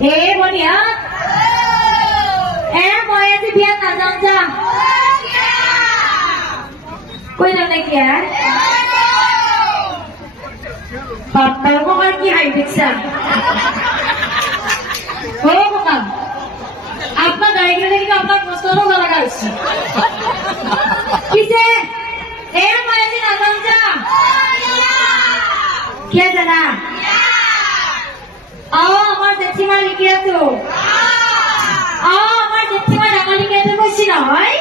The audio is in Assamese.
বনিয়া মই আজি বিয়াত নাযাওঁ যা কৈ যাওঁ নেকি বাপ্পাৰ ককাৰ কি হাঁহি দেখছা ককাম আপনার গাড়ি কিনে কিন্তু আপনার প্রশ্নও লাগা হচ্ছে কিসে মই আজি নাযাওঁ যা কে জানা আমার জেঠিমা লিখি আছো আমার জেঠিমা ডাঙা লিখি আছে বলছি নহয়